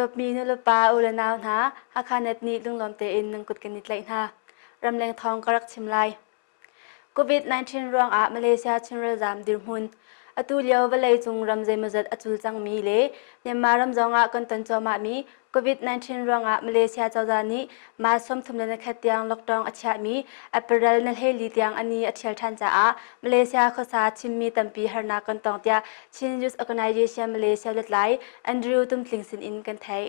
ลบมีนุลปาอุลนาวนาHakhaNetนี้ลุงลอมเตอินนังกุดกันนิดเลยนะรำแรงทองกรักชิมไลโควิด -19 รองอามาเลเซียชินรัลซามดิรมุนอตุเลียวเวลัยจุงรำใจมจัดอจุลจังมีเล่เนี่ยมารำจงอากันตันจอมามีโควิด -19 รองอามาเลเซียเจ้าจานี้มาสมทุมเลนขัดยังล็อกดาวน์อัจฉริมีอัปเดตนั่นให้ลีดยังอันนี้อัจฉริทันจ้ามาเลเซียข้อสาชิมมีตั้มปีherhนักกันตองเตียชินยูสออร์แกไนเซชันมาเลเซียเล็ดไลแอนดรูว์ตุ้มลิงซินอินกันไทย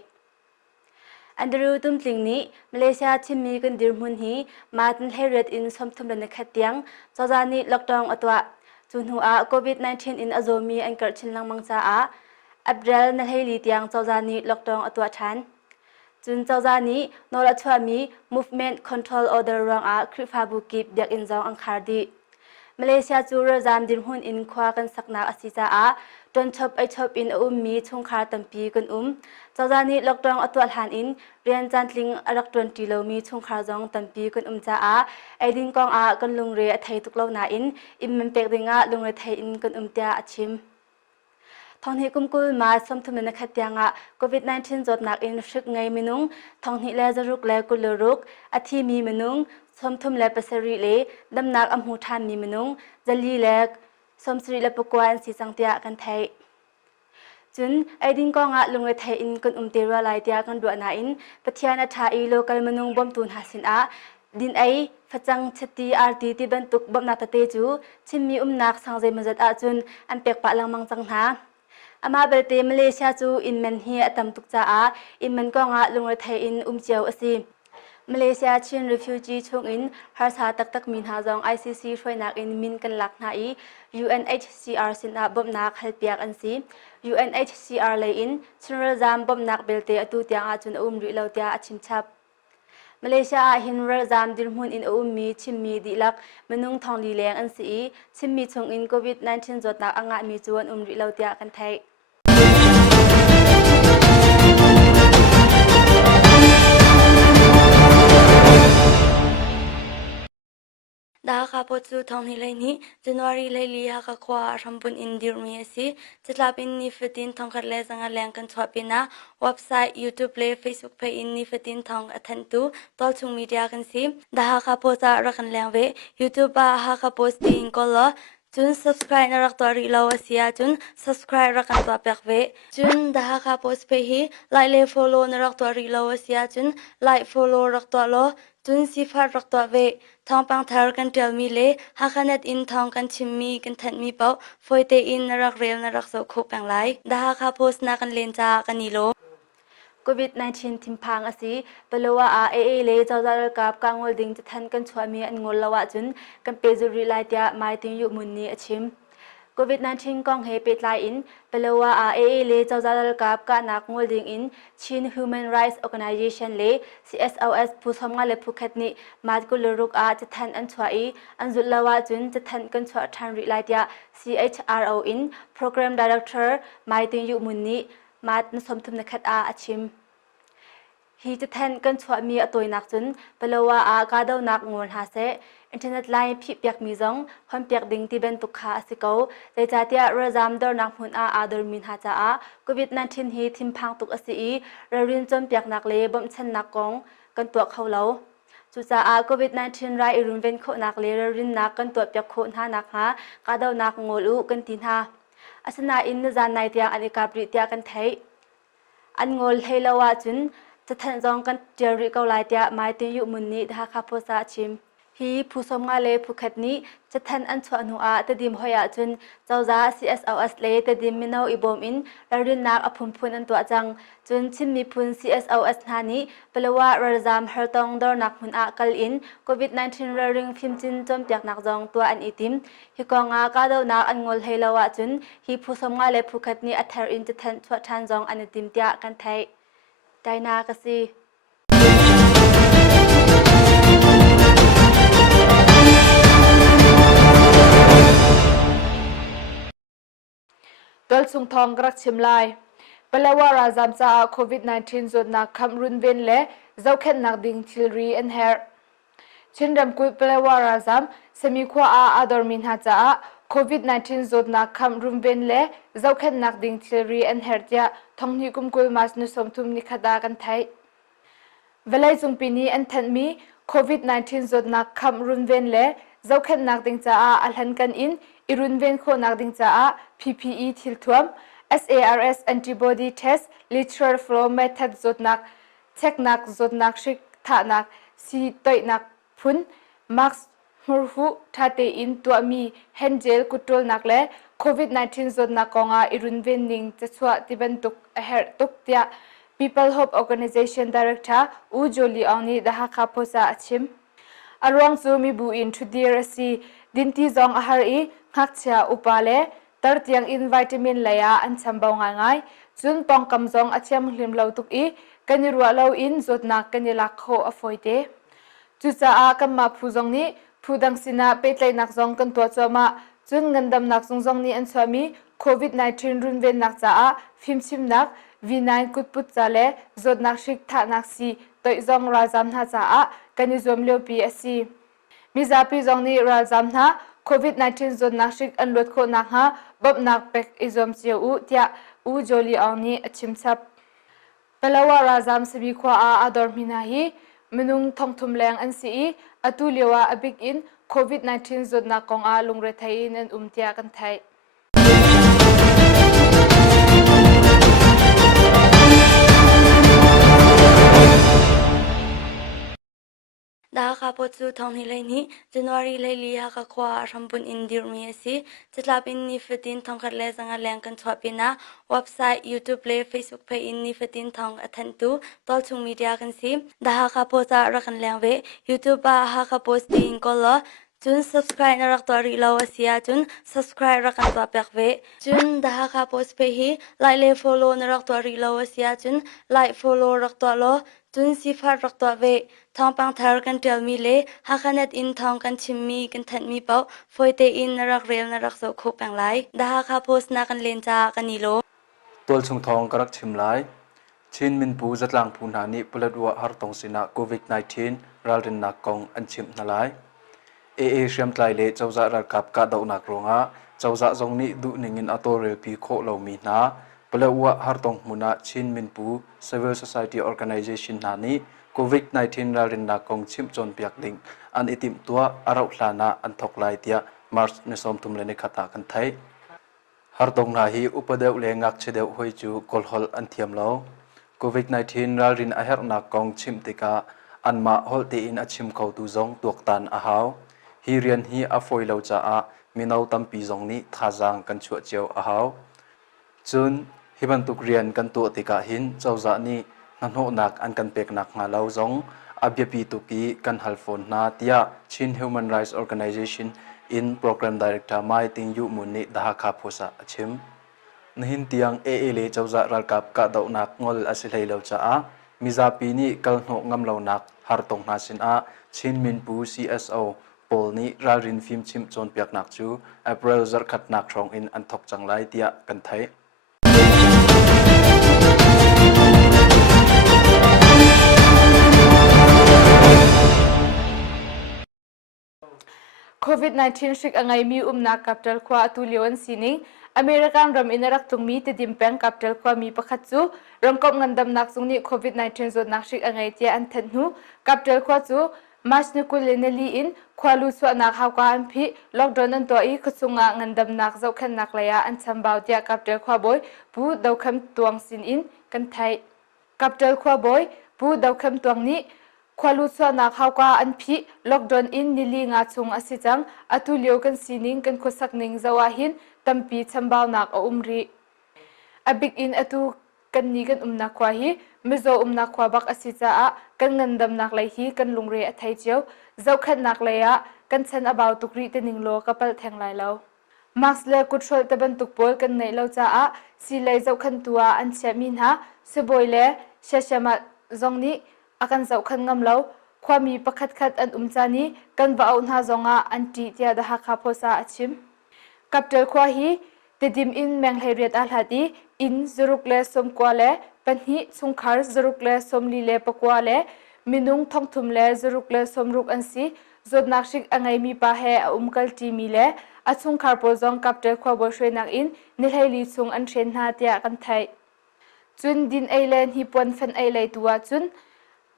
อันดรูตุ้มลิงนี้มาเลเซียชิมมีกันดิรมุนฮีมาตันให้เรดอินสมทุมเลนขัดยังเจ้าจานี้ล็อกดาวน์อัตัวจุนหัวโควิด -19 อินอโซมีอันเกิดชินลังมังจ้าอัปเดตนั่นให้ลีดยังเจ้าจานี้ล็อกดาวน์อัตัวทันจุนเจ้าจานี้นรัชวามี movement control order รองคริฟาบุกิบเดียกอินจองอังคารดีมาเลเซียจูรัลซามดิรหุนอินควากันสักนักอสิจ้าจนชบอินมีชงคาตัมปีกันเจ้าจานี้ล็อกดาวน์อัตัวหันอินเรียนจันทลิงรักตวนตีโลมีชงคาจองตัมปีกันจ้าไอดินกองกันลุงเรียไทยตุกเล่านาอินมันเป็กดิงลุงเรียไทยอินกันเตียชิมทองนี้กุมกุลมาสมทุมในขัดยังโควิด -19 zawtnak in hrik ngei minuงทองนี้แลจะรุกแลกุลรุกอาทิมีminuงสมทุมแลปัสรีเลดำนักอมหูทานมีminuงจะลีแลสมสรีแลปกวนสีสังเตียกันไทยจุนไอดินกองลุงเรไทยอินกันเตรัวไลเตียกันดัวนาอินปะเทียนทาอีโลกัลminuงบอมตูนหาสินดินไอฟจังชตีอาร์ตีที่บรรทุกบอมนาตเตจูชิมมีนักสังเจมจัดจุนอันเป็กปะลังมังจังหาอามาเบลเตมาเลเซียจูอินมันเฮียตัมตุกจ้าอินมันก็งะลุงเรไทยอินเจียวอซีมาเลเซียชินรีฟิวจีชงอินฮาร์ซาตักมินหาจอง ICC ช่วยนักอินมินกันหลักนาอี UNHCR สินาบอมนักเฮลเปียกอันซี UNHCR เลยอินชินรัลซามบอมนักเบลเตอตูเตียงอาจุนริเลวเตียชิมชับมาเลเซียหินรัลซามดิรมุนอินมีชิมมีดีลักมนุงทองลีแรงอันซีชิมมีชงอินโควิด -19 zawtnakอังมีจวนริเลวเตียกันไทยดาคาปจูทองนี้เลยนี้จันวารีเลยลีฮักขวาทำบุญอินดิรมีสิจะลาบินนิฟตินทองขัดเลสังแรงกันชอบปินะเว็บไซต์ยูทูบเพลย์เฟซบุ๊กเพจอินนิฟตินทองอัทันตุตอลชุงมีเดียกันสิดาคาโพสรักกันแรงเวยูทูบฮักคาโพสตีนก็ละจุน subscribe นรักตัวรีลาวเสียจุน subscribe รักกันตัวเป็กเวจุนดาฮักคาโพสเพฮีไลค์เล follow นรักตัวรีลาวเสียจุนไลค์ follow รักตัวโลจุนสิฟารักตัวเวทองปังทาร์กันเทลมีเล่HakhaNetอินทองกันชิมมีกันทันมีเป้าฟอยเตอินนรักเรียวนรักโซคุกแปงไลดาฮักคาโพสนากันเลนจากันนิโลโควิด -19 ทิมพังอสีเปลว่าAA le Cozah ralkapกางงลดิงจะทันกันชัวมีอันงลละวะจุนกันเปซุริไลเตียไม่ติงยุมุนนีอชิมโควิด -19 กองเฮปิดไลอินเปลว่าAA le Cozah ralkapกานักงลดิงอินชิน Human Rights Organization le CSOS ผู้สมงานเลผู้ขัดนี้มากุลรุกจะทันอันชัวอีอันจุดละวะจุนจะทันกันชัวทันริไลเตีย CHRO in Program Director ไม่ติงยุมุนนีมาดนสมทุมนักขัดอชิมฮีจะแทนกันชัวมีอตัวนักจุนเปลว่ากาดาวนักงวนหาเซอินเทอร์เน็ตไลน์พิเปียกมีจงคนเปียกดิ่งที่เป็นตุกขาสิเกาใจจ่าเตียรัลซามดอนักหุ่นดอร์มินหาจ้าโควิด -19 ฮีทิมพังตุกอสีเราเรียนจนเปียกนักเลบ่มชันนักกองกันตัวเขาเล่าจุจ้าโควิด -19 ไรรุ่นเว้นโคนักเลเราเรียนนักกันตัวเปียกโคหานักหากาดาวนักงอลูกันตินหาอาสนาอินจานในเตียอันกาบริเตียกันไทยอันงอลเฮลาวาจุนจะทันจองกันเจริเกาไลเตียไม่ติยุมุนนี้ดาคาโพสาชิมฮีผู้สมงานเลผู้ขัดนี้จะทันอันชวนหัวแต่ดิมหอยจุนเจ้าจ้า CSOS เลแต่ดิมมินเอาอีบอมอินเราเรียนนักอภุมพุนอันตัวจังจุนชิมมีพุน CSOS นานี้เปลว่ารัลซามหัตองดอนักหุ่นกัลอินโควิด -19 เราเริงฟิมจินจมเปียกนักจองตัวอันอีติมฮีกองกาดาวนักอันงอลเฮลาวะจุนฮีผู้สมงานเลผู้ขัดนี้อัทเทอร์อินจะทันชวทันจองอันอีติมเตียกันไทยไดนากสีตลสุงทองกรักชิมไลเปลว่าราซามซาโควิด -19 zawtnak khamh runven le zohkhenh nakding thilri and herh ชินรำกุยเปลว่าราซามสมีขวาอดอร์มินหาจ้า COVID-19 zohknak khamh runven le zohkhenh nakding thilri and herh thongni kumkul mas nu somthum ni khada kan thai velai jungpini an thanmi COVID-19 zohknak khamh runven le zohkhenh nakding cha a alhan kan in irunven kho nakding cha a PPE thilthuam SARS antibody test lateral flow method zohknak cheknak zohknak hrik thahnak si toinak phun mask murhu thate in tuami hand gel kutol nakle COVID-19 zohknak konga irunven ning chuah tibantuk herh tuktia People Hope Organization Director U Joli Angni the Hakha posa chimh arwang chu mi bu in thudir asi dinti zong ahar I ngakcha upale tartiang in vitamin laya an chambau ngai chun pongkam zong acham hlim lo tuk I kanirwa lo in zohknak kanilak kho afoite chucha a kamma phuzong ni phudang sina petlai nak zong kan to choma chun ngandam nak zong ni an chami COVID-19 runven nak cha a Thawngchimnak V9 kutput chale zohknak hrik thahnak si toi zong Ralzaam na cha a kanizom leopi asi mizapi zong ni Ralzaam na COVID-19 zohknak hrik an lot kho nak ha bopnak pek izom chiu u tia u joli angni achimchap Paletwa Ralzaam sabi khwa a ador mina hi minung thongthum leng an si I atu lewa abik in COVID-19 zohknak kong a lungre thai in an tia kan thai Da Hakha pochu thongni leini January leili Hakha khwa rambun in dirmi asi chatlapin ni fitin thongkhat le zanga leng kan chwapina website YouTube le Facebook page in ni fitin thong athantu tolchung media kan si da Hakha pocha rakan lengwe YouTube ba Hakha posting kolla chun subscribe na rak tori lawa sia chun subscribe rakan to pekwe chun da Hakha post pe hi like le follow na rak tori lawa sia chun like follow rak to lo chun sifar rak to ve thongpang thar kan tel mi le HakhaNet in thong kan chimh kan that mi pau foite in na rak rel na rak so khop pang lai da Hakha post na kan len cha kan ni lo tol chung thong karak chim lai chin minpu Zaatlang Phu na ni Paletwa hartong sina COVID-19 ralrinnak kong an chimh na lai AA tlai le chawza ralkap ka zawtnak ruangah chawza zong ni du ningin atorel pi kho lo mi na Paletwa hartong muna chin minpu Civil Society Organization na ni COVID-19 ralrinnak kong chimh chon piak ding an itim tua arau hlana an thok lai tia March ni som tum le ni khata kan thai hartong na hi upadeu le ngak chedeu hoi chu kolhol an thiam lo COVID-19 ralrin a herh nak kong chimh tika anma holte in a chim kho tu zong tuaktan a haw hi rian hi a foi lo cha a minau tampi zong ni thajang kan chuah cheu a haw chun hibantuk rian kan to tika hin chawza ni nanho nak an kan pek nak nga lo zong abyapi tuki kan halfon na tia Chin Human Rights Organization in Program Director Mai Ting Yu Muni da Hakha posa chimh nahin tiang AA le Cozah ralkap ka zawtnak ngol asilhei lo cha a mizapi ni kalhno ngam lo nak hartong na sin a chin minpu CSO pol ni ralrin film chim chon piak nak chu April zarkhat nak thong in an thok changlai tia kan thai COVID-19 hrik angai mi umnak capital khwa atu leon sining American ram inarak tungmi te dimpeng capital khwa mi pakhat chu rangkop ngandam nak chungni COVID-19 zohknak hrik angai tia an thannu capital khwa chu March ni kuleneli in khwalu chwa nak hawka an phi lockdown an to I khuchunga ngandam nak zohkhenh nak laya an chambau tia capital khwa boy pu dawkham tuang sin in kan thai capital khwa boy pu dawkham tuang ni khwalu chwa nak hawka an phi lockdown in nili nga chung asichang atu leo kan sining kan khosak ning zawa hin tampi chambau nak a umri abik in atu kan ni kan umnak khwa hi mizo umnak khwa bak asicha a kan ngandam nak lai hi kan lungre a thai cheu zohkhenh nak laya kan chan about tukri te ninglo kapal theng lai lo max le kutrol te ban tukpol kan nei lo cha a si lai zohkhenh tua an chamin ha seboi le shashama zongni akan zohkhenh ngam lo khwami pakhat khat an umchani kan ba aun ha zonga anti tia da Hakha posa achim capital khwa hi tedim in menghleiriat alhati in zurukle somkwale panhi chungkhar zurukle somli le pakwale minung thongthum le zurukle somruk ansi zohknak hrik angai mi pa he umkal ti mi le achung kharpo zong kaptel khwa bo shrenak in nilhaili chung an thren na tia kan thai chun din ailen hi pon fan ai lai tuwa chun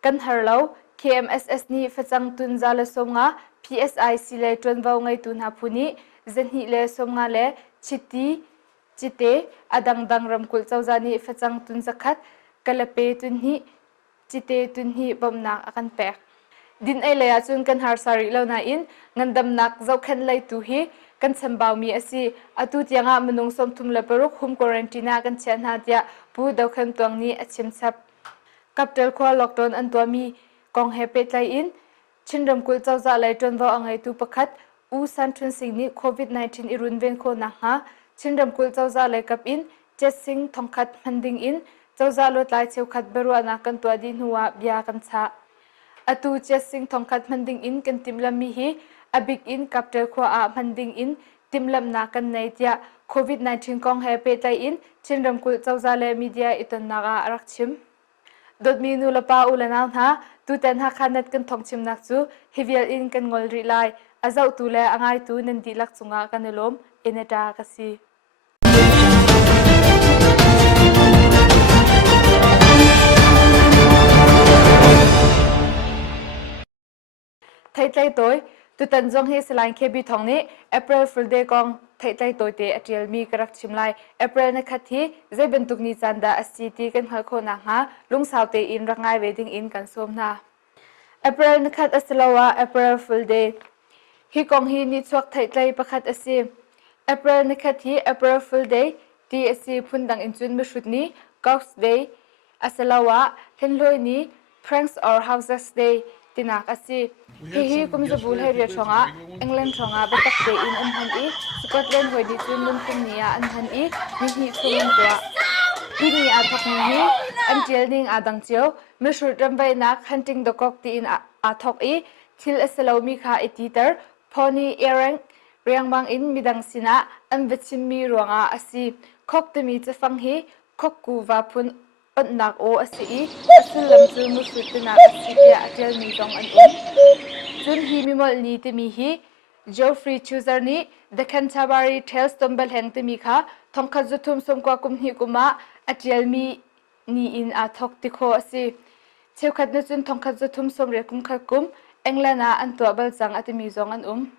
kan harlo KMSS ni fachang tun zala somnga PSI sile tron vau ngai tun ha phuni zenhi le somnga le chite adang dang Ramkulh Cozah ni fachang tun zakhat kalape tun hi chite tun hi bomnak akan pek din ai le chun kan har sari lo na in ngandam nak zohkhenh lai tu hi kan chambau mi asi atu tianga manung som thum la paruk home quarantine kan chen ha tia pu dokhan tong ni achim chap kaptel khwa lockdown an to mi kong he pet lai in Chin Ramkulh Cozah lai ton vo angai tu pakhat u san thun sing ni COVID-19 i runven kho na ha Chin Ramkulh Cozah lai kap in jet sing thongkhat manding in Cozah lot lai cheu khat beru ana kan to din huwa bia kan cha atu jet sing thongkhat manding in kan timlam mi hi abik in kaptel khwa a manding in timlam na kan nei tia COVID-19 kong he pet lai in Chin Ramkulh Cozah le media iton naga arakchim dot mi nu lapa ulana na tu ten HakhaNet kan Thawngchimnak chu hivial in kan ngol ri lai azau tu le angai tu nan di lak chunga kanelom eneta kasi thaitlai toy tu tan jong he selain khebi thong ni April Fool Day kong thaitlai toy te atrial mi karak chimlai April na khathi zai bentuk ni chanda asiti kan halkho na ha lung saute in rangai wedding in kan somna April na khat asalawa April Fool Day hi kong hi ni chuak thaitlai pakhat asi April na khathi April Fool Day ti asi phundang inchun mi shutni Cox Day asalawa henloi ni Pranks or Houses Day tinak asi hi kumzabul hai ria thonga England thonga batak te in an han I Scotland hoi di chun lum kum nia an han I ni hi chungin tua hi ni a thok ni hi an tial ning adang cheu mishur rambai nak hunting the cock ti in a thok I thil asalo mi kha ititar pony erang riangbang in midang sina an vechim mi ruangah asi khok te mi chafang hi khok ku wa phun nak o asi asul lam chu mu sutina asi ya atel mi dong an chun hi mi mol ni te mi hi Geoffrey Chooser ni the Canterbury Tales tombal heng te mi kha thongkha juthum somkwa kum hi kuma atel mi ni in a thok ti kho asi chekhat na chun thongkha juthum som re kum kha kum englana an to bal chang ati mi zong an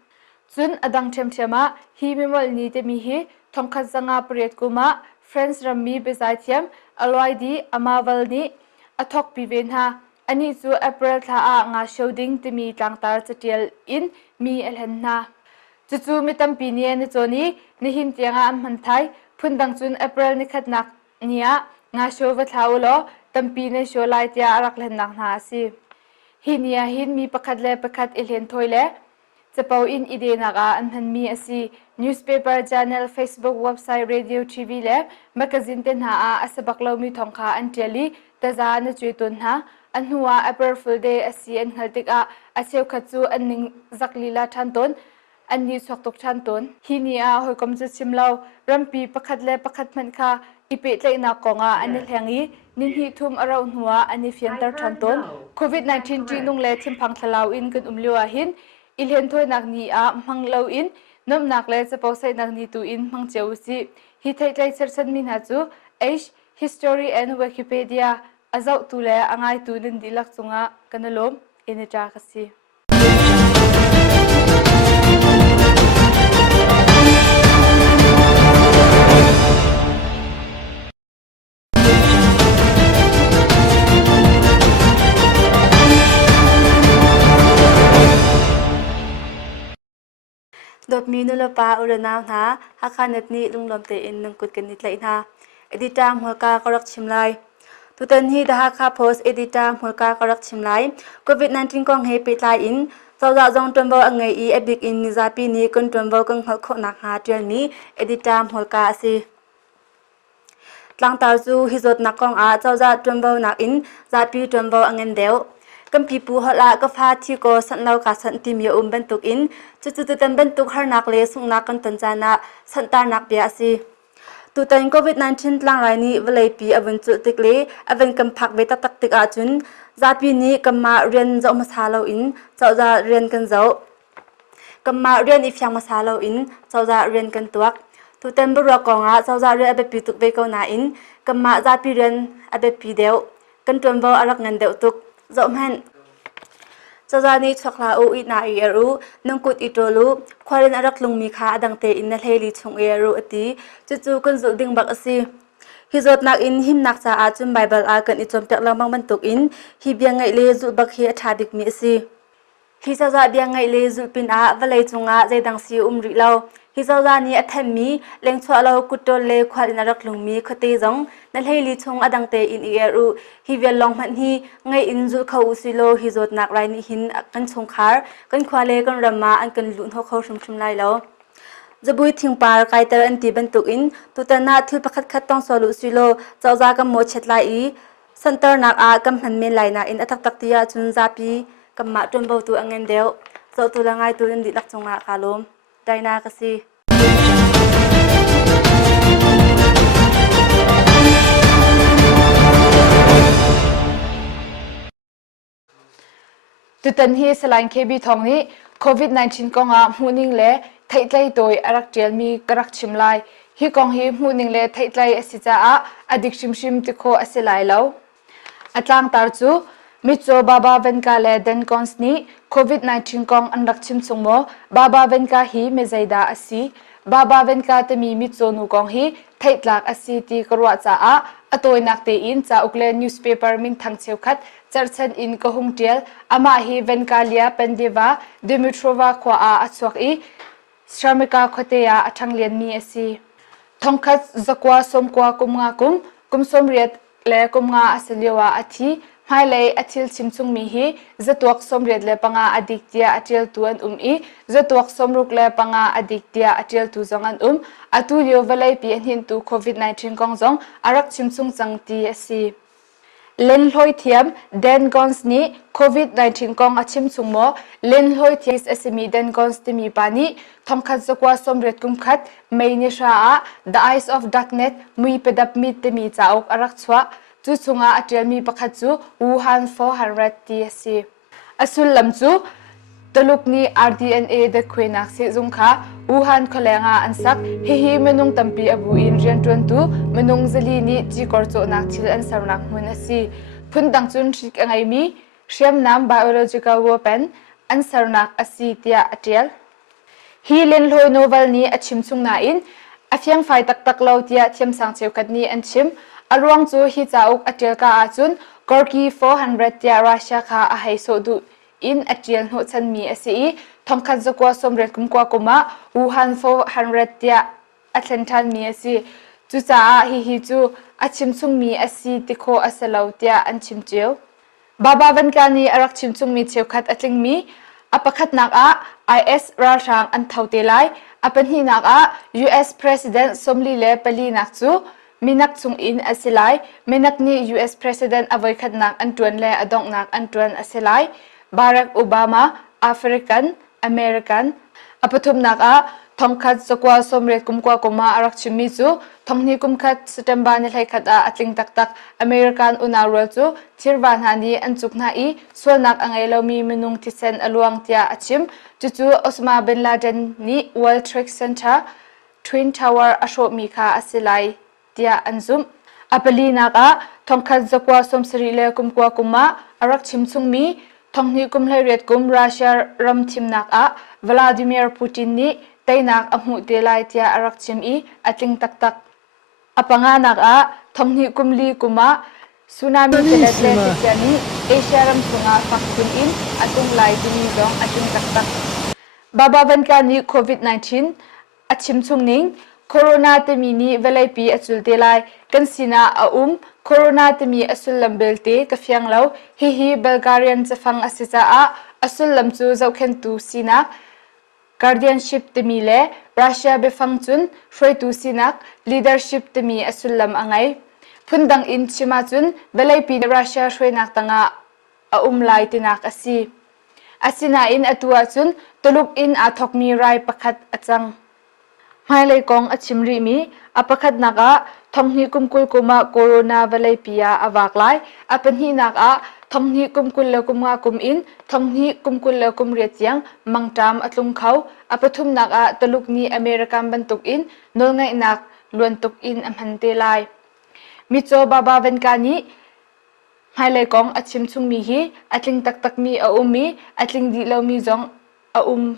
chun adang them thema hi mi mol ni te mi hi thongkha zanga pret kuma friends rammi bezai thiam alwaidi amawal ni athok piven ha ani chu April tha a nga showding te mi tlangtar chatial in mi elhen na chu mi tampi ni ani choni ni hin tianga am man thai phundang chun April ni khatnak nia nga show wa thaulo tampi ne show lai tia arak len nak na si hinia hin mi pakhat le pakhat elhen thoile chapau in ide naga an han mi asi newspaper channel Facebook website radio TV le magazine ten ha a asabaklo mi thongkha an teli taza na chuitun ha an huwa April Fool Day asi an haltik a acheu khachu an ning zaklila thanton an ni soktok thanton hini a hoikom chu chimlo rampi pakhat le pakhat man kha ipe tlai na konga an hlengi nin hi thum arau huwa ani fiantar thanton COVID-19 ti nung le chimphang thalau in kan umlewa hin ilhen thoi nak ni a manglo in nom nak le chapau sai nak ni tu in mang cheu si hi thaitlai cherchan min ha chu history and Wikipedia azau tu le angai tu nin dilak chunga kanalom eneta kasi dot mi nu lapa ulana na HakhaNet ni lunglom te in nungkut kanit lai na editam holka korak chimlai tutan hi da Hakha post editam holka korak chimlai COVID-19 kong he petlai in Cozah zong tumbo ngei I ebik in nizapi ni kun tumbo kong halkho nak ha tial ni editam holka asi tlang tar chu hizot nakong a Cozah tumbo nak in zapi tumbo angen deu kan pipu hola ka pha thi ko sanlau ka san tim ye bentuk in chu tan bentuk harnak le sungna kan tanjana santar nak bia asi tutan COVID-19 tlang rai ni velai pi avun chu tikle aven kam phak be tak tik a chun zapi ni kamma rian zo masalo in Cozah rian kan zo กำมาเรียนอีฟยังมาซาโลอินเจ้าจะเรียนกันตัวทุเต็มบรัวกองเจ้าจะเรียนอเบปีตุกเบกนาอินกำมาจะปีเรียนอเบปีเดียวกันจนบ่อรักเงินเดียวตุกzohkhenhเจ้าจะนี่ชักลาอูอีนาอีรูนังกุดอีโตลูควารินรักลุงมีค่าดังเตอินนั่นเฮลิชงเอรูอติจู่ๆกันจุดดิ่งบักอซีฮิจดนักอินหิมนักจะอาจุนไบเบิลอากันอิจมเปียกลังบังบรรทุกอินฮิเบียงไงเลจุบักเฮียชาบิกมีซีฮิเจ้าจะเบียงไงเลจุปินอาเวลัยจงอาใจดังซีริเลาฮิเจ้าจะนี่อัฐมีเล็งชัวเรากุดโตเลควารินรักลุงมีคติจงนั่นเฮลิชงอดังเตอินอีรูฮิเวียลองมันฮีไงอินจุเขาอุสิโลฮิจดนักไรนี่หินกันชงคาร์กันควาเลกันรำมาอันกันลุนเขาชุมไลเลาจะบุยทิ้งปาร์ไกเตอร์อันตีบรรทุกอินตุตนาทิลประคัดต้องสรุสิโลเจ้าจากัมโมเชตไลอีสันเตอร์นักอากัมหันเมนไลนาอินอัตักตักติยาจุนซาปีกัมมาจนเบาตัวอังเงินเดียวเจ้าตัวละไงตัวอินดิลักจงอาคาลมไดนากสีตุตันฮีสลายเคบีทองนี้โควิด-19 กองมูนิงเล่ไทยไลโดยอารักเจลมีกรักชิมไลฮีกองฮีมูนิงเล่ไทยไลอสิจ้าอดิกชิมติโคอสิไลเลวอัตลังตาร์จูมิโซบาบาเวนกาเลเดนคอนส์นี้โควิด-19 กองอันรักชิมสงโมบาบาเวนกาฮีเมใจดาอสิบาบาเวนกาเตมีมิโซนูกองฮีไทยลักอสิตีกรัวจ้าอตัวนักเตอินจ้าอุกเลนิวส์เพเปอร์มินทั้งเชียวคัดจัดฉันอินก็หงเดียลอามาฮีเวนกาเลียเป็นเดวาเดมิทรวาควาอัศวกอีสรามิกาคเตียอัชังเลียนมีอสีทองคัดจักวาสมกวากุมงากุมสมเรียดเลกุมงาอัสเลียวาอธิไม่เลยอธิลชิมซุงมีฮีจะตัวสมเรียดเลปังอาอดิกเตียอธิลตัวอันอีจะตัวสมรุกเลปังอาอดิกเตียอธิลตัวจงอันอตุเลียวเวลัยปีอันหินตัวโควิด-19 กองจงอารักชิมซุงจังตีอสีเล่นลอยเทียมเดนกอนส์นี้โควิด-19 กองอาชิมสุงโมเล่นลอยเทียมเอสมีเดนกอนส์ที่มีปานีทองคัดจักว่าสมเร็จกุมคัดไม่นิชาThe Eyes of Darknet มุยเปดับมีเตมีจ้าอกอารักชัวจุดสุงอาเจียมีประคัดจูวูฮัน400 TSC อสุลลำจูตลุกนี้ RDNA เด็กคุยนักเสียจุงค่ะวูฮันคเลงาอันสักฮิมนุงตัมปีอบูอินเรียนจวนตูมนุงเจลีนี้จีกอร์โจนักทิลอันสารนักมุนสีพุ่นดังจุนชิกอังไงมีเชื่อมน้ำ biological weapon อันสารนักอสีเตียอเจียลฮีเลนลอยโนเวลนี้อชิมซุงนาอินอฟยังไฟตักเลาเตียเทียมสังเชียวกัดนี้อันชิมอรวงจูฮิจาอุกอเจียลกาอาจุนกอร์กี400เตียรัสเซียคาอาไฮโซดูอินอเจียลหัวชันมีอสีทองคัดจักว่าสมเร็จกุมกว่ากุมาวูฮัน400เตียอัตแลนตันมีอสีจูจ้าฮิจูอาชิมซุงมีอสีติโคอาเซลาวเตียอันชิมเจียวบาบาวันกานีอารักชิมซุงมีเชียวคัดอัตลิงมีอปคัดนักIS รัลช่างอันเท่าเตลัยอปันหินักUS President สมลีเลปลีนักจูมินักซุงอินอาศิลัยมินักนี้ US President อวัยคัดนักอันตวนเลอดองนักอันตวนอาศิลัยบารักโอบามาแอฟริกันอเมริกันอปทุมนักทองคัดสกวาสมเร็จกุมกว่ากุมาอารักชิมิจูทองนี้กุมคัดสเตมบานิลัยคัดอัตลิงตักอเมริกันอุนารัวจูทิรวานฮานีอันจุกนาอีส่วนนักอังเอลมีมนุงทิเซนอลวงเตียอาชิมจู่ออสมาบินลาเดนนี้ World Trade Center Twin Tower อโชมีคาอาศิลัยเตียอันซุมอปลีนักทองคัดสกวาสมสรีเลกุมกว่ากุมาอารักชิมซุงมีทองนี้กุมเลยเรียดกุมรัสเซียรัมทิมนักวลาดิเมียร์ปูตินนี้ไตนักอมุเดลัยเตียอารักชิมอีอัตลิงตักอปังานักทองนี้กุมลีกุมาสุนามิเตเลเตติจานีเอเชียรัมสุงาฟักคุนอินอัตุงไลดิมีดองอัตลิงตักบาบาวันกานีโควิด-19 อัชิมซุงนิงโคโรนาเตมีนีเวลัยปีอัจุลเตลัยกันสินาโคโรนาเตมีอัสุลลัมเบลเตกะเฟียงเลาฮิเบลการียนจะฟังอสิจาอัสุลลัมจูเจ้าเข็นตูสินักguardianship เตมีเลรัสเซียเบฟังจุนช่วยตูสินัก leadership เตมีอัสุลลัมอังไงพุ่นดังอินชิมาจุนเวลัยปีรัสเซียช่วยนักตั้งไลตินักอสินาอินอตัวจุนตลุกอินทอกมีไรประคัดอจังไม่เลยกองอชิมริมีประคัดนักทองนี้กุมกุลกุมาโคโรนาเวลัยปีอวากไลเป็นหินัก ทองนี้กุมกุลเลกุมงากุมอินทองนี้กุมกุลเลกุมเรียจียงมังจามอัตลุงเขาอปทุมนักตลุกนี้อเมริกันบรรทุกอินโนลไงนักล้วนตุกอินอัมพันเตลายมิโจบาบาเวนกานีไฮไลกองอัดชิมซุงมีฮีอัดลิงตักมีมีอัดลิงดีเลามีจง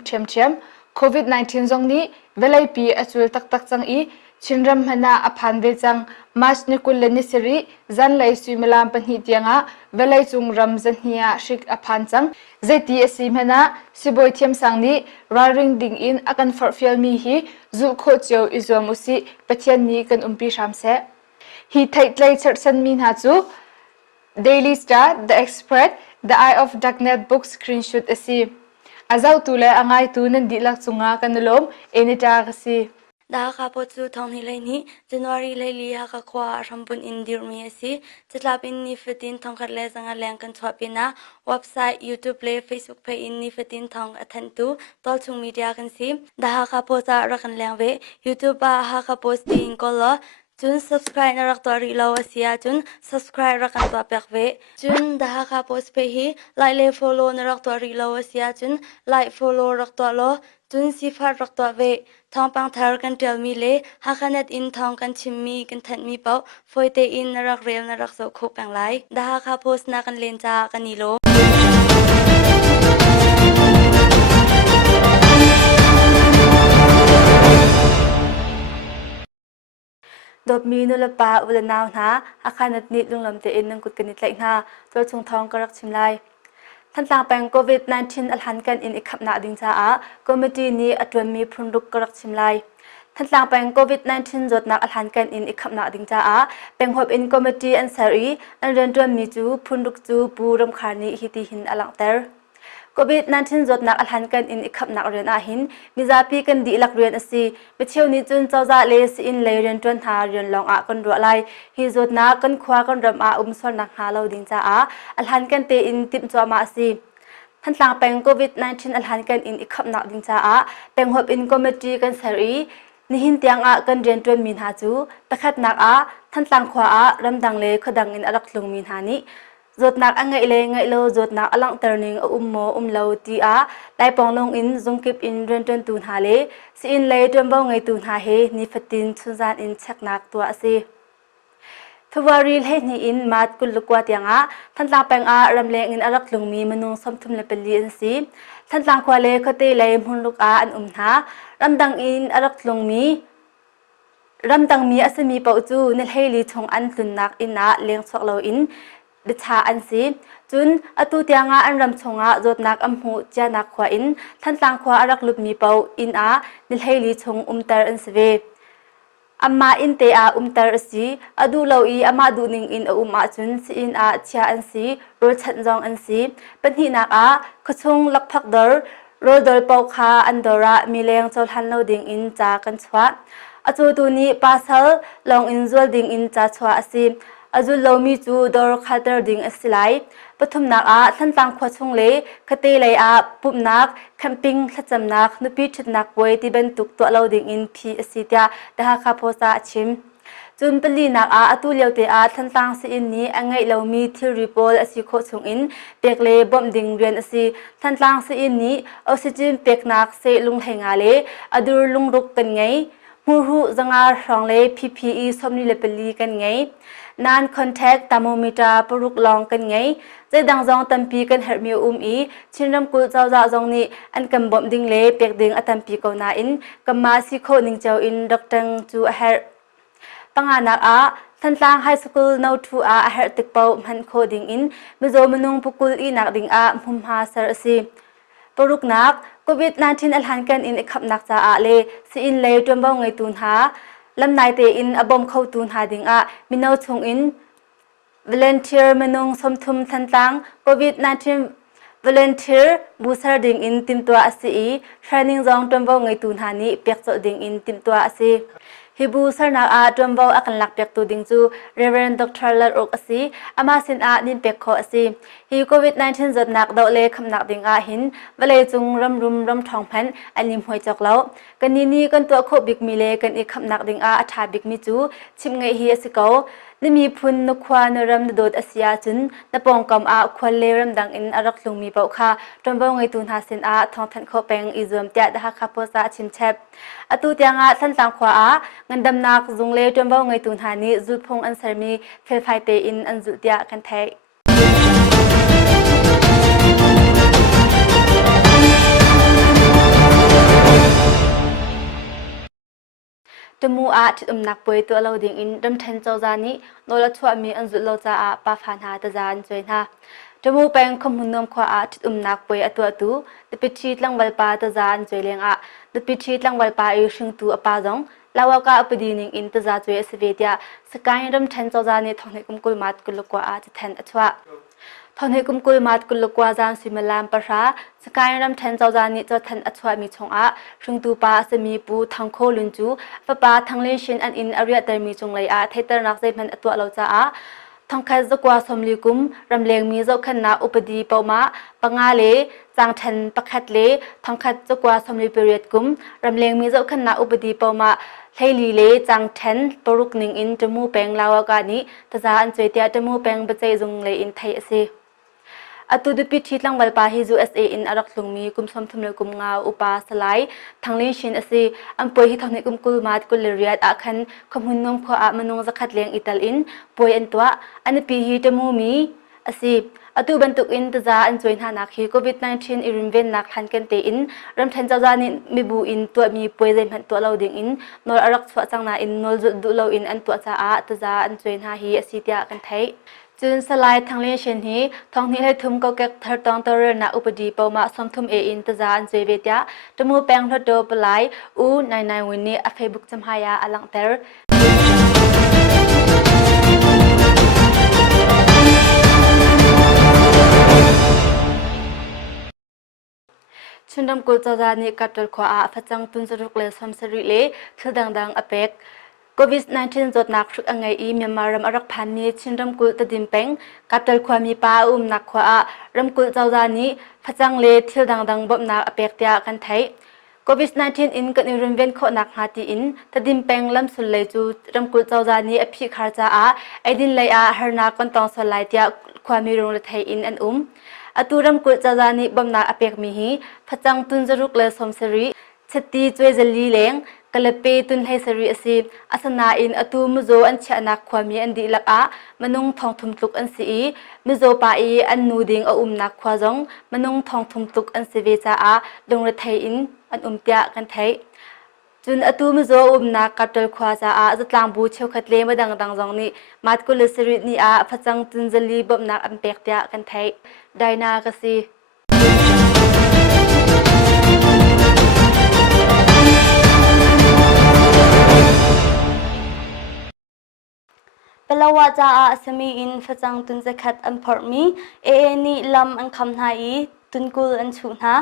เชียมโควิด -19 จงนี้เวลาปีอัจฉริตักจังอีชินรำหนาอภันเวจังมาสนิคุลนิสิริจันไลสุมลามปัญหิตยังะเวลาจุงรำจันฮียาชิกอภันจังเจตีอสิมหนาสิบอยเทียมสังนี้ราริงดิงอินอากันฟอร์ฟิลมีฮีจุลโคเจียวอิจวมุสิปะเทียนนี้กันปีชามเสฮีไทต์ไลเชิดสันมีนาจู Daily Star, The Express, The Eye of Darknet Book Screenshot asi. Azaw tule angay tunan di lak sunga kanulom enita kasi. Hakha pochu thawngni laini January laili Hakha khwa rampun indir mi asi chatlapin ni fitin thongkhat le zanga leng kan chwapina website YouTube le Facebook page in ni fitin thong athantu tolchung media kan si Hakha pocha rakan lengwe YouTube ba Hakha posting kola chun subscribe na rak tori lawa sia chun subscribe rakan to pekwe chun Hakha post pe hi like le follow na rak tori lawa sia chun like follow rak to lo chun sifar rak to ve thawngpang thar kan tel mi le HakhaNet in thawng kan chimh mi kan that mi pau foite in na rak rel na rak zo khok pang lai Hakha post na kan len cha kan ni loดบมีนุลปาอุลนาวนาHakhaNetนิดลุงลำเตอินนังกุดกันนิดไหลนาตัวชงทองกรักชิมไลท่านต่างแปลงโควิด -19 อัลหันกันอินอีกขับนาดิงจ้าคอมมิตี้นี้อัตวันมีพรุนรุกกรักชิมไลท่านต่างแปลงโควิด -19 จดนักอัลหันกันอินอีกขับนาดิงจ้าเป็นหอบอินคอมมิตี้อันสารีอันเรียนรวมมีจูพรุนรุกจูปูรำคานีฮิติหินอลังเตอร์โควิด -19 จดนักอัลหันกันอินอีกขับนักเรียนอาหินมิจาพีกันดีหลักเรียนอสีมิเชียวนิจุนเจ้าจ่าเลสอินเลยเรียนจวนหาเรียนลองอากันรัวไลฮิจดนักกันคว้ากันรำอาสอนนักหาเราดิงจ้าอัลหันกันเตอินติมจัวมาอสีท่านต่างแปลงโควิด -19 อัลหันกันอินอีกขับนักดิงจ้าเป็นหอบอินคอมมิตี้กันสารีนิหินเตียงกันเรียนจวนมีนาจูตะขัดนักท่านต่างขวารำดังเลขดังอินอลักลงมีนานี้zohknak ngei le ngei lo zohknak alang turning mo lo ti lai pong long in zungkip in ren tun ha le si in le tembau ngei tun ha he ni fatin chunjan in chaknak tua ase February le ni in mat kul lukwa tianga than tlang peng ramleng in alak lungmi manung somthum le peli in si than tlang khwa le khote le mun luk an ha ramdang in alak lungmi ramdang mi asmi pau chu ne heli chong an tlunnak in leng chok lo inดิชาอันซีจุนอตุเตียงอันรำชงzohknakหูเจนักขวาอินท่านต่างขวารักลุบมีเปาอินนิลเฮลีชงเตอร์อันสเวอามาอินเตเตอร์สีอดูเลอีอามาดูนิงอินจุนซีอินเชียอันซีโรชันจองอันซีเป็นที่นักขชงลักพักเดอร์โรเดอร์เปาคาอันดอระมีแรงโจทันเลดิงอินจากันชวะอจูตูนี้ปาเซลลองอินจวลดิงอินจาชวะสีอาจุลลมีจูดอร์คัลเตอร์ดิงอสิไลปฐุมนักท่านต่างขวดชงเลคติเลยปุบนักแคมปิ้งขจำนักนุปีชุดนักไว้ที่เป็นตุกตัวเราดิงอินพีอสิตยาHakhaโพสาชิมจุนเป็นลีนักอตุเลียวเตท่านต่างสิอินนี้ไงเรามีทิริโปลอสิโคชงอินเปียกเลบอมดิงเรียนอสิท่านต่างสิอินนี้ออกซิเจนเปียกนักเซลุงแหงาเลอดูลุงรุกกันไงมูรูจังรองเล PPE สมนิเลเปลีกันไงnon contact thermometer ปรุกลองกันไงใจดังจองตัมปีกันherhมีชินรำกุลเจ้าจองนี้อันกำบ่มดิงเลเปียกดิงอตัมปีเกานาอินกำมาสิโคนิงเจ้าอินดอกตังจูherhปังอานักท่านต่างไฮสคูลนาวทูherhติกเปามันโคดิงอินมิโซมนุงปุกุลอีนักดิงมุมหาสารสีปรุกนักโควิด -19 อัลหันกันอินขับนักจ้าเลสิอินเลจวมเบาไงตูนหาลำนายเตอินอบอมเข้าตูนหาดิงมินเอาชงอิน volunteer มนุงสมทุมทันตังโควิด -19 volunteer บูสร์ดิงอินติมตัวอาศี training จองจวมเบาไงตูนหานี้เปียกโจดิงอินติมตัวอาศีฮิบูสร์นักจวมเบาอักลักเปียกตัวดิงจู Reverend Dr. ลรกอาศีอามาสินนินเปียกโคอาศีฮิโควิด -19 จดนักดอกเลคำนักดิงหินเวลจุงรำรุมรำทองพันอันนิมหวยจอกเล้ากันนี้กันตัวโคบิกมีเลกันอีกคำนักดิงอัฐาบิกมีจูชิมไงเฮียสิเกา นี่มีพุนนกควานรำโดดอาเซียจุนนปองกำอาควันเลรำดังอินอารักลุงมีเปาค่ะจนเบาไงตุนหาเซนอาทองทันโคเปงอีซวมเตียดฮักคาโพซาชิมเชบอตุเตียงอาสันตังขวาอาเงินดำนักจุงเลจนเบาไงตุนหานี้จุดพงอันเสมีเฟลไฟเตอินอันจุดเตียกันไทยจมูกอาทิดนักป่วยตัวเราดิ่งอินรำเทนเจ้าจานี้โนละชัวมีอันจุดเราจะอาปาฟานหาตะจานจวยนะจมูกเป็นคำหุ่นนมขวาอาทิดนักป่วยตัวตัวดปิชีตลังวัลปาตะจานจวยเลียงอาดปิชีตลังวัลปาอิชิงตัวปาจงลาวกาอุปดีนิงอินตะจาจวยสเวเดียสกายรำเทนเจ้าจานี้ทองให้กุมกุลมาตกุลกว่าอาทิแทนอชวะทอนให้กุมกุลมาตกุลกว่าจานสิมลามปะราสกายรำเทนเจ้าจานี้เจ้าทันอชวะมีชงอาชิงตูปาสมีปูทางโคลุนจูฟปาทางเลชินอันอินอาริยะเตมีจงเลยอาเทตนักใจมันตัวเราจะอาทางคัดจกว่าสมลีกุมรำเลียงมีเจ้าขณะอุปดีเปามาปังอาเลจางทันปักขัดเลทางคัดจกว่าสมลีเปรียดกุมรำเลียงมีเจ้าขณะอุปดีเปามาเฮลีเลจางทันปรุกนิงอินจมูแปงลาวกานี้ตาจาอันจวยเตียจมูแปงปัจจัยจงเลยอินไทยเสอตุดปิดที่ลังวัลปาฮิจูเอสเออินอารักลุงมีกุมสมทุมเลกุมงาอุปาสลายทางลิชินเอสเออันป่วยที่ทางนี้กุมกุลมาตกุลเรียดอาคันคำหุ่นนมขวามันงจะขัดเลี้ยงอิตาลินป่วยอันตัวอันปีฮีจมูมีเอสเออตุบันตุกอินตจาอันจวยนานักฮีโควิด-19อิรุนเวนนักทันกันเตอินรำทันเจ้าจานิมีบูอินตัวมีป่วยเต็มพันตัวเราดิ่งอินนอลอารักสวะจังนาอินนอลจุดดูเราอินอันตัวจ้าอาตจาอันจวยนาฮีเอสเซียกันไทยจุนสลายทางเลเชนฮีทองนี้ให้ทุ่มก็เก็บทัดตองตระนาอุปดีเปามาสมทุมเออินตจานเจเวตยาจมูแปงทัดโดปลายอูในวันนี้อเฟบุกจำหายาอลังเตอร์ชุนดำกุลจานีกับตัวขวาฟัจังตุนสรุกเลสมสริเลชื่อดังอเปกโควิด-19 zohknak hrik ngei i Myanmar ram arak phan ni chin Ramkulh tadim peng kaptal khwa mi pa umnak khwa a Ramkulh Cozah ni phachang le thil dang bom nak apek tia kan thai COVID-19 in kan runven kho nak hati in tadim peng lam sul le chu Ramkulh Cozah ni aphi kharcha a aidin lai a herna kon tong sol lai tia khwa mi rong le thai in an atu Ramkulh Cozah ni bom nak apek mi hi phachang tun zaruk le somsari chati chwe jali leng kalape tun hai sari asi asana in atu muzo an chanak khwami an di lak a manung thong thum tuk an si muzo pa i an nuding a umnak khwajong manung thong thum tuk an se ve cha a dong ra thai in an tia kan thai chun atu muzo umnak kaptal khwa cha a Zaatlang Phu cheu khatle madang jong ni matkul sari ni a phachang tun jali bomnak an pek tia kan thai daina ka si Paletwa cha a sami in phachang tun zakhat an phormi AA ni lam an khamh i tunkul an chuha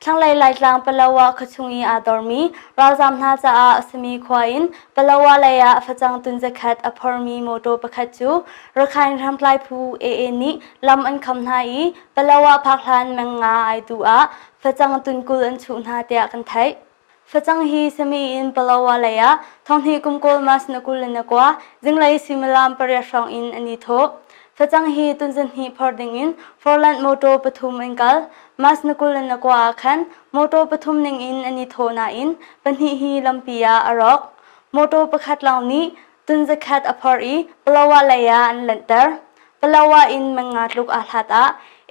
thlang lai tlang Paletwa khachungi a dormi Ralzaam na cha a sami khwain Paletwa laya phachang tun zakhat a phormi moto pakhachu Thantlang Phu AA ni lam an khamh i Paletwa phaklan menga ai tu a phachang tunkul an chuha tia kan thai phachang hi sami in Paletwa laya thong hi kumkol mas nakul nakwa jinglai simalam paryashong in ani tho phachang hi tunjan hi phording in forland moto pathum engkal mas nakul nakwa khan moto pathum ning in ani tho na in panhi hi lampia arok moto pakhat lawni tunjakhat aphor I Paletwa laya an lantar Paletwa in mangatluk ahlata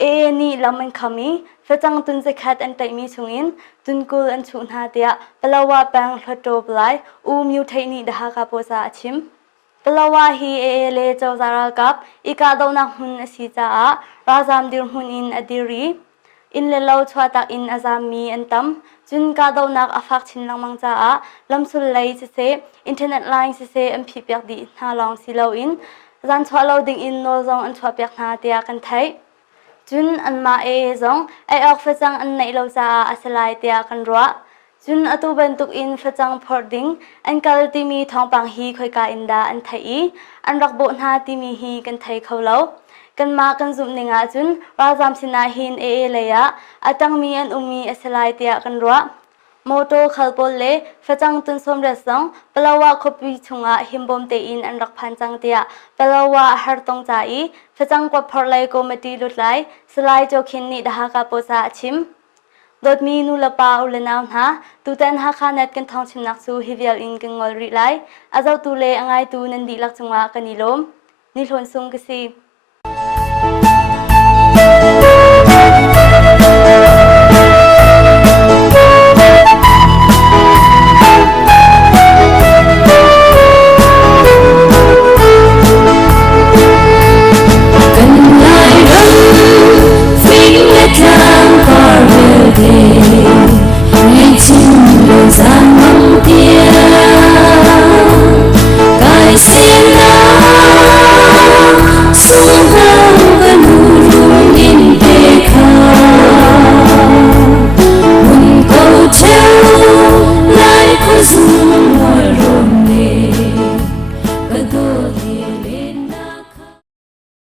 AA ni laman khami phachang tunjakhat an taimi chungin tunkul an chunha tia Paletwa pang hloto blai myu thaini dahaka posa chimh Paletwa hi AA le Cozah ralkap ika zawtnak hun asi cha a Ralzaam dirhmun in adiri in le lo chuah tak in azami antam chun ka zawtnak afak chin langmang cha a lamsul lai se internet line se an phi pek di na long si lo in zan chwa lo ding in no zong an chwa pek na tia kan thai chun an ma zong ai ok phachang an nei lo cha asalai tia kan ro chun atu bantuk in phachang phording an kal ti mi thawngpang hi khoi ka inda an thai an rakbo na ti mi hi kan thai kholo kan ma kan zum ninga chun Ralzaam sina hin AA leya atang mi an asalai tia kan ro โมโตคัลโปเลฟจังตุนสมเรซองปลาวะคบีชุงะหิมบอมเตอินอันรักพันจังเตียปลาวะหัรตงจาอีฟจังกว่าพอไลโกมตีลุดไลสไลโจคินนิดาฮากาโปซาชิมโดดมีนูลปาอุลนาวนะตูเตนฮักคาเน็ตกันทองชิมนักซูฮิเวลอินกันงอลริไลอาเจ้าตูเลอังไงตูนันดีลักจงะกันนิลมนิลหนซุงกสี